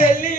வெள்ளி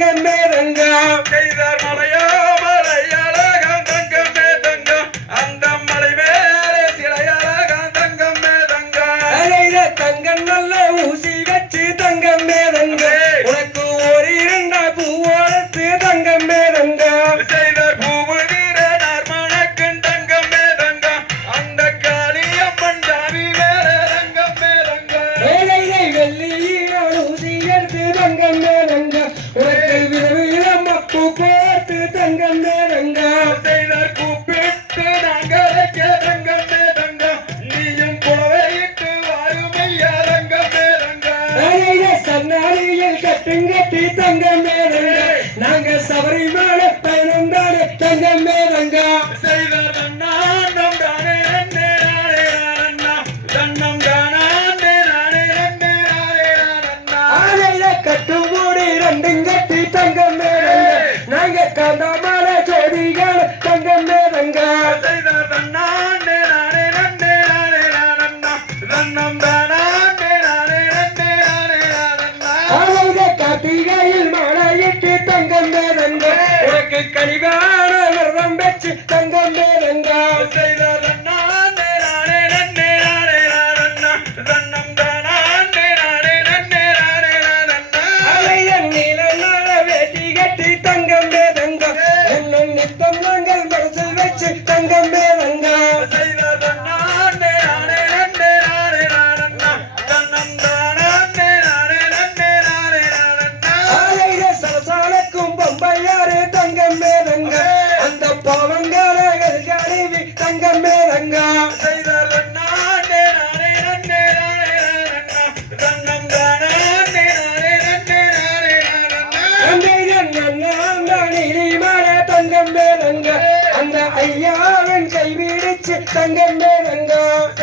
தங்கமே தங்கம் செய்தார் மலையோ மலையழகம் தங்கமே தங்கம் அந்த மலை மேலே சிலையழகம் தங்கமே தங்கம் அலைத தங்கம் நல்ல ஊசி வச்சு தங்கமே தங்கம் உனக்கு ஒரு இரண்டா பூ வளர்த்து தங்கமே தங்கம் செய்தார் பூவுதிர நர்மணக்கன் தங்கமே தங்கம் அந்த காளியம்மன் ஜாவி மேலே தங்கமே தங்கம் ஏழையை வெள்ளியினால் ஊசி எடுத்து தங்கமே தங்கம் உனக்கு விதவிதமா பூ போட்டு தங்கமே தங்கம் செய்தார் கூப்பிட்டு நாங்களுக்கே தங்கமே தங்கம் நீயும் புலவையிட்டு வாருமையா தங்கமே தங்கம் அலைத சன்னாரியில் கட்டுங்கட்டி தங்கமே தங்கம் நாங்க சபரிமலை பயணம் தானே தங்கமே தங்கம் செய்தார் தன்னாண்டம் தானே நன்னே நானே நானண்ணா தன்னம் தானே நானே நன்னே நானே நானண்ணா ஆலையில கட்டு மூடி ரெண்டும் கட்டி தங்கமே தங்கம் நாங்க கந்தமலை ஜோதிகள் தங்கமே தங்கம் செய்தார் தன்னாண்டே நானே நன்னே நானே நானண்ணா தன்னம் தானே நானே நன்னே நானே நானண்ணா ஆலையில கார்த்திகையில் மாலையிட்டு தங்கமே தங்கம் உனக்கு கனிவான விரதம் வச்சு தங்கமே தங்கம் செய்தார் தன்னாண்டே நானே நன்னே நானே நானண்ணா தன்னம் தானே நானே நன்னே நானே நானண்ணா ஆலையில நீல நாள வேட்டி கட்டி தங்கமே தங்கம் இன்னும் நித்தம் நாங்கள் மனசில் வச்சு தங்கமே தங்கம் செய்தார் தன்னாண்டே நானே நன்னே நானே நானண்ணா தன்னம் தானே நானே நன்னே நானே நானண்ணா ஆலையில சலசாலக்கும் பொம்பையாரு தங்கமே தங்கம் அந்த பாவங்காரர்கள் கருவி தங்கமே தங்கம் செய்தார் தன்னாண்டே நானே நன்னே நானே நானண்ணா தன்னம் தானே நானே நன்னே நானே நானண்ணா அந்த நீலிமல தங்கமே தங்கம் அந்த ஐயாவின் கை பிடிச்சு தங்கமே தங்கம்